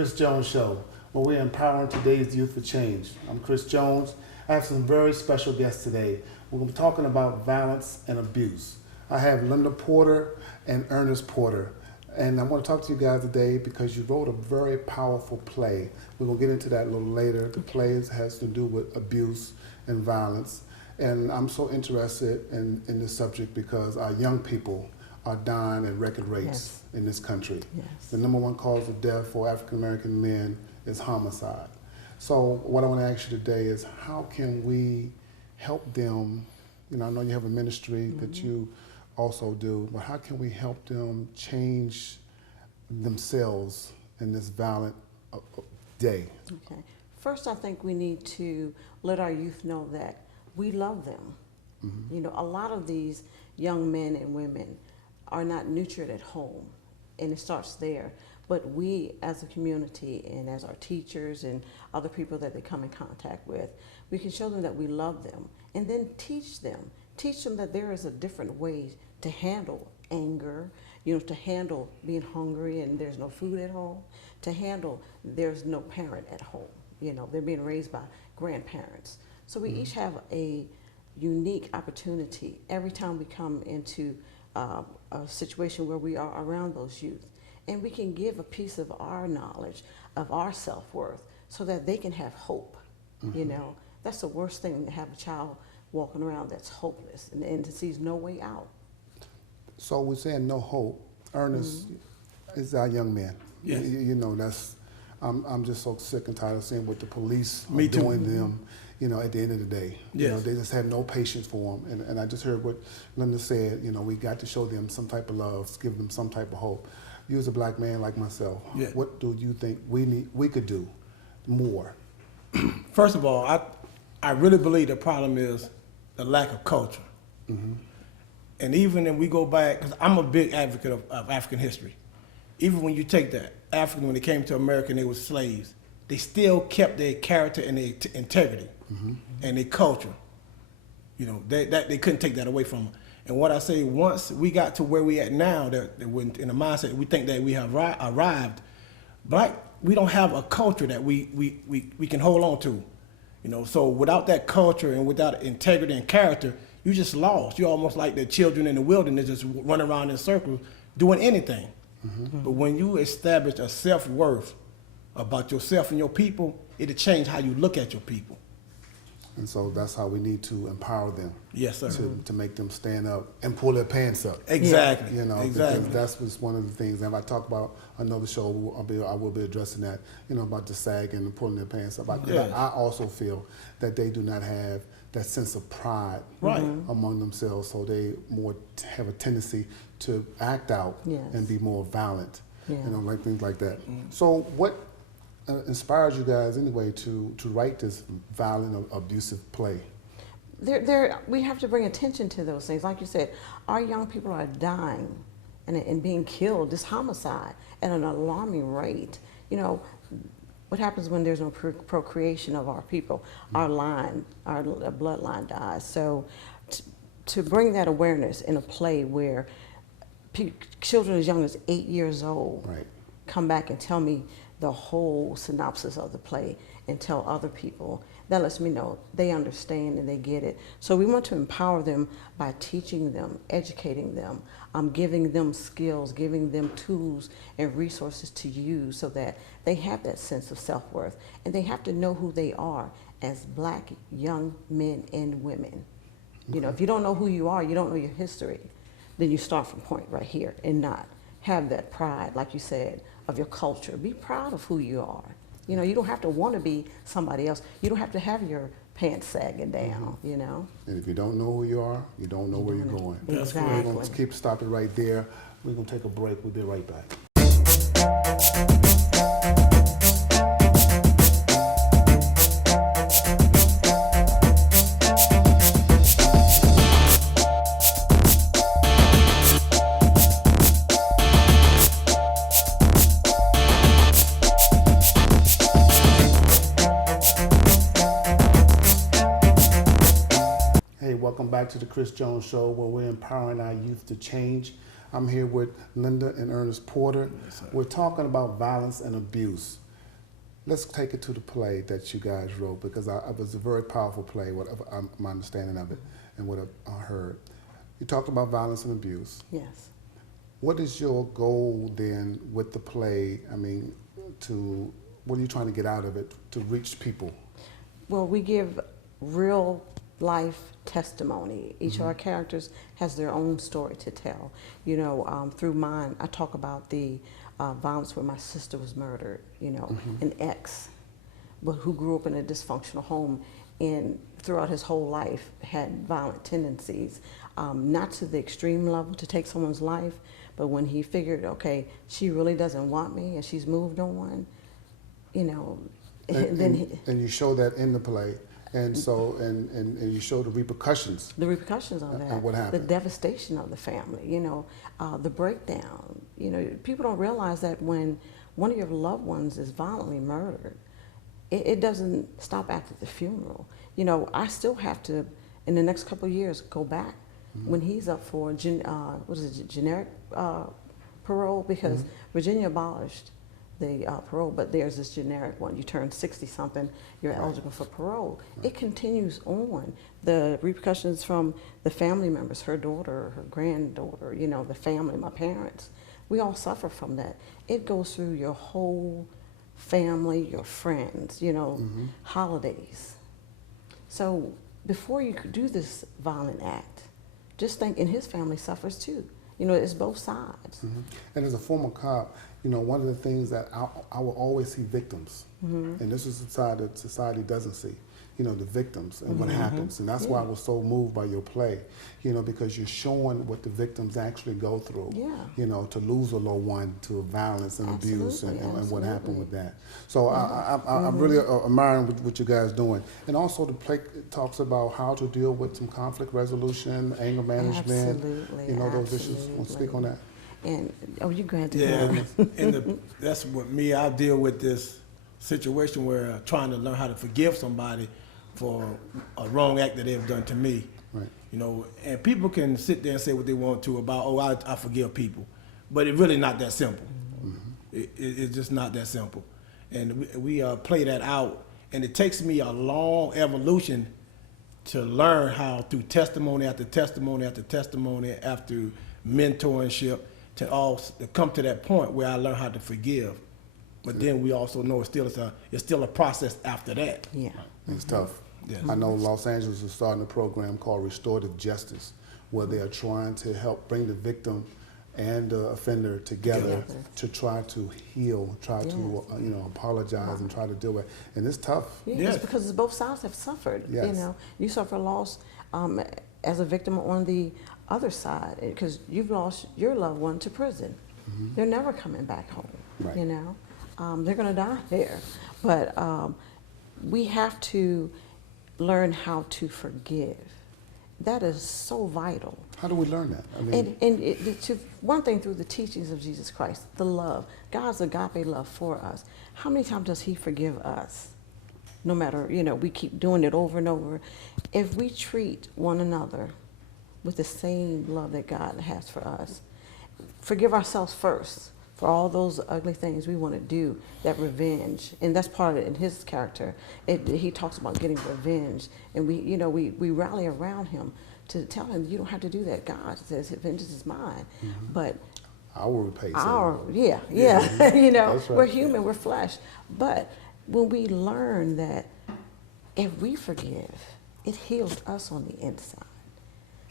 Chris Jones Show, where we're empowering today's youth for change. I'm Chris Jones. I have some very special guests today. We're going to be talking about violence and abuse. I have Lyndia Porter and Ernest Porter. And I want to talk to you guys today because you wrote a very powerful play. We're going to get into that a little later. The play has to do with abuse and violence. And I'm so interested in this subject because our young people are dying at record rates in this country. The #1 cause of death for African American men is homicide. So what I want to ask you today is how can we help them? You know, I know you have a ministry that you also do, but how can we help them change themselves in this violent day? Okay. First, I think we need to let our youth know that we love them. You know, a lot of these young men and women are not nurtured at home, and it starts there. But we as a community and as our teachers and other people that they come in contact with, we can show them that we love them and then teach them that there is a different way to handle anger, you know, to handle being hungry and there's no food at home, to handle there's no parent at home, you know, they're being raised by grandparents. So we each have a unique opportunity every time we come into a situation where we are around those youth. And we can give a piece of our knowledge, of our self-worth, so that they can have hope. You know, that's the worst thing, to have a child walking around that's hopeless and sees no way out. So we're saying no hope. Ernest is our young man. Yes. You know, that's, I'm just so sick and tired of seeing what the police are Me too. doing to them, you know, at the end of the day. You Yes. know, they just had no patience for them. And I just heard what Lyndia said, you know, we got to show them some type of love, give them some type of hope. You as a black man like myself, what do you think we could do more? First of all, I really believe the problem is the lack of culture. And even when we go back, because I'm a big advocate of African history, even when you take the African, when they came to America and they were slaves, they still kept their character and their integrity and their culture. You know, they couldn't take that away from them. And what I say, once we got to where we at now, that when in the mindset we think that we have arrived, we don't have a culture that we can hold on to. You know, so without that culture and without integrity and character, you just lost. You're almost like the children in the wilderness, just running around in circles doing anything. But when you establish a self-worth about yourself and your people, it'll change how you look at your people. And so that's how we need to empower them. Yes, sir. To make them stand up and pull their pants up. Exactly. You know, exactly. because that's what's one of the things. And if I talk about another show, I will be addressing that. You know, about the sagging and pulling their pants up. I also feel that they do not have that sense of pride among themselves, so they more have a tendency to act out and be more violent. You know, like things like that. So what inspires you guys anyway to write this violent, abusive play? We have to bring attention to those things. Like you said, our young people are dying and being killed, this homicide, at an alarming rate. You know, what happens when there's no procreation of our people? Our bloodline dies. So to bring that awareness in a play where children as young as 8 years old come back and tell me the whole synopsis of the play and tell other people, that lets me know they understand and they get it. So we want to empower them by teaching them, educating them, giving them skills, giving them tools and resources to use so that they have that sense of self-worth. And they have to know who they are as black young men and women. You know, if you don't know who you are, you don't know your history, then you start from point right here and not have that pride, like you said, of your culture. Be proud of who you are. You know, you don't have to want to be somebody else. You don't have to have your pants sagging down, you know. And if you don't know who you are, you don't know where you're going. Exactly. We're going to stop it right there. We're going to take a break. We'll be right back. Welcome back to the Chris Jones Show, where we're empowering our youth to change. I'm here with Lyndia and Ernest Porter. Yes, we're talking about violence and abuse. Let's take it to the play that you guys wrote, because it was a very powerful play, my understanding of it and what I heard. You talked about violence and abuse. Yes. What is your goal then with the play? I mean, what are you trying to get out of it to reach people? Well, we give real life testimony. Each of our characters has their own story to tell. You know, through mine, I talk about the violence where my sister was murdered, you know, an ex, but who grew up in a dysfunctional home and throughout his whole life had violent tendencies, not to the extreme level to take someone's life, but when he figured, okay, she really doesn't want me and she's moved on, you know, and you show that in the play. And so, and you show the repercussions. The repercussions of that. And what happened. The devastation of the family, you know, the breakdown. You know, people don't realize that when one of your loved ones is violently murdered, it doesn't stop after the funeral. You know, I still have to, in the next couple of years, go back when he's up for, generic parole, because Virginia abolished the parole, but there's this generic one. You turn 60-something, you're eligible for parole. It continues on. The repercussions from the family members, her daughter, her granddaughter, you know, the family, my parents, we all suffer from that. It goes through your whole family, your friends, you know, holidays. So before you could do this violent act, just think, and his family suffers too. You know, it's both sides. And as a former cop, you know, one of the things that I will always see victims, and this is a side that society doesn't see, you know, the victims and what happens. And that's why I was so moved by your play, you know, because you're showing what the victims actually go through, you know, to lose a loved one to violence and abuse and what happened with that. So I'm really admiring what you guys doing. And also the play talks about how to deal with some conflict resolution, anger management, you know, those issues. Want to speak on that? And, you granted and that's what I deal with this situation where I'm trying to learn how to forgive somebody for a wrong act that they've done to me. Right. You know, and people can sit there and say what they want to about, oh, I forgive people, but it's really not that simple. It's just not that simple. And we play that out, and it takes me a long evolution to learn how, through testimony after testimony after testimony, after mentorship, to come to that point where I learn how to forgive. But then we also know it's still a process after that. Yeah. It's tough. Yes. I know Los Angeles is starting a program called Restorative Justice, where they are trying to help bring the victim and the offender together to try to heal, try to you know, apologize and try to deal with it. And it's tough. It's because both sides have suffered. You know, you suffer loss as a victim on the other side, because you've lost your loved one to prison. They're never coming back home. You know, they're going to die there. But we have to learn how to forgive. That is so vital. How do we learn that? I mean, one thing, through the teachings of Jesus Christ, the love, God's agape love for us. How many times does he forgive us? No matter, you know, we keep doing it over and over. If we treat one another with the same love that God has for us, forgive ourselves first for all those ugly things we want to do, that revenge, and that's part of it in his character. He talks about getting revenge, and we rally around him to tell him, you don't have to do that. God says, vengeance is mine. But I will repay. you know, That's right. we're human, we're flesh. But when we learn that if we forgive, it heals us on the inside.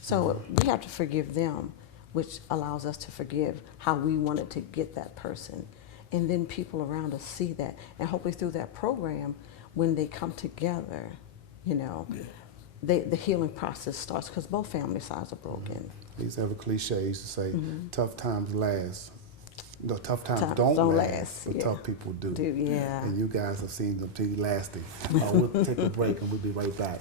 So we have to forgive them, which allows us to forgive how we wanted to get that person. And then people around us see that. And hopefully through that program, when they come together, you know, the healing process starts, because both family sides are broken. They used to have a cliche, used to say, tough times last. No, tough times don't last, but tough people do. And you guys have seen them be lasting. We'll take a break and we'll be right back.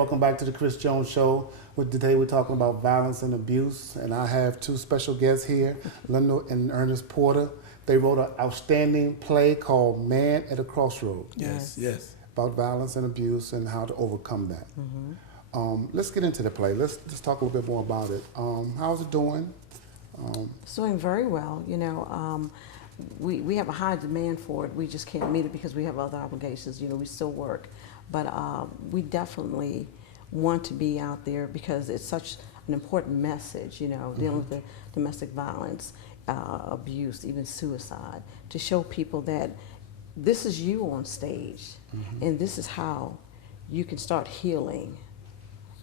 welcome back to the Chris Jones Show. Today we're talking about violence and abuse, and I have two special guests here, Linda and Ernest Porter. They wrote an outstanding play called Man at a Crossroad. Yes, yes. About violence and abuse and how to overcome that. Let's get into the play. Let's just talk a little bit more about it. How's it doing? It's doing very well. You know, we have a high demand for it. We just can't meet it because we have other obligations. You know, we still work. But we definitely want to be out there because it's such an important message, you know, dealing with the domestic violence, abuse, even suicide, to show people that this is you on stage and this is how you can start healing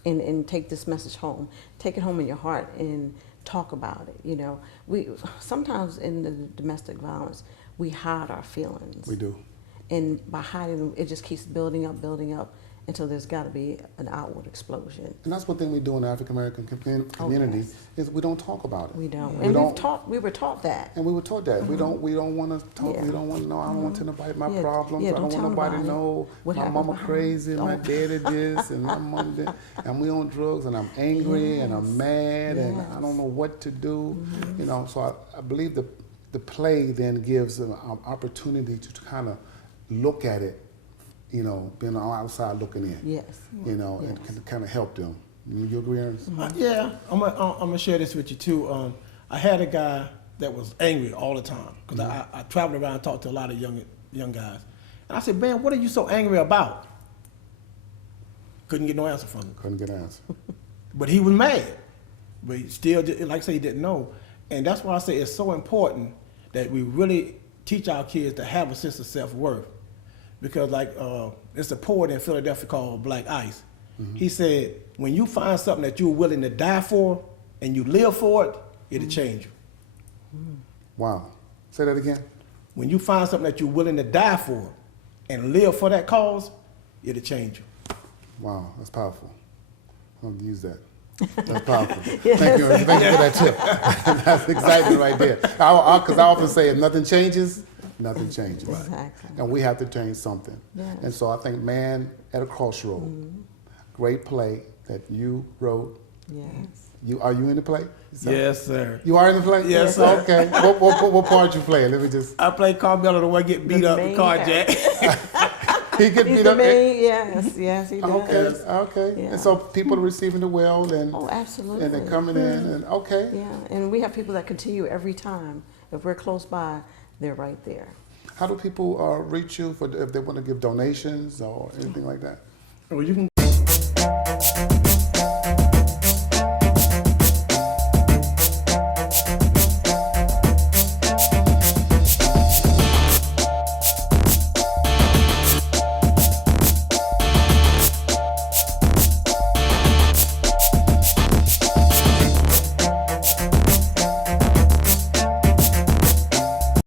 and take this message home. Take it home in your heart and talk about it. You know, we sometimes in the domestic violence, we hide our feelings. We do. And by hiding them, it just keeps building up until there's got to be an outward explosion. And that's one thing we do in the African American community is we don't talk about it. We don't. We And don't, we were taught that. and we were taught that. We don't want to talk. Yeah. We don't want to know. I don't want to tell nobody my problems. Yeah, I don't don't want tell nobody to nobody know what my happened mama behind. crazy, and my Don't. daddy this, and my mom this, and we on drugs, and I'm angry, and I'm mad, and I don't know what to do. You know, so I believe the play then gives an opportunity to kind of look at it, you know, being on the outside looking in. Yes. You know, and can kind of help them. You agree, Ernest? Yeah, I'm gonna share this with you too. I had a guy that was angry all the time because I traveled around and talked to a lot of young guys. And I said, man, what are you so angry about? Couldn't get no answer from him. Couldn't get an answer. But he was mad. But he still, like I say, he didn't know. And that's why I say it's so important that we really teach our kids to have a sense of self-worth. Because like, it's a poet in Philadelphia called Black Ice. He said, when you find something that you're willing to die for and you live for it, it'll change you. Wow. Say that again. When you find something that you're willing to die for and live for that cause, it'll change you. Wow, that's powerful. I'm gonna use that. That's powerful. Yes. Thank you for that tip. That's excitement right there. Because I often say, if nothing changes, nothing changes. Exactly. And we have to change something. Yes. And so I think Man at a Crossroad, great play that you wrote. Yes. Are you in the play? Yes, sir. You are in the play? Yes, sir. Okay. What part you play? Let me just. I play Carmelo, the one get beat The up in main carjack. He get He's beat the up. main, yes, he does. Okay, okay. Yeah. And so people are receiving it well, and Oh, absolutely. and they're coming in, and okay. Yeah, and we have people that continue every time. If we're close by, they're right there. How do people reach you if they want to give donations or anything like that? Well, you can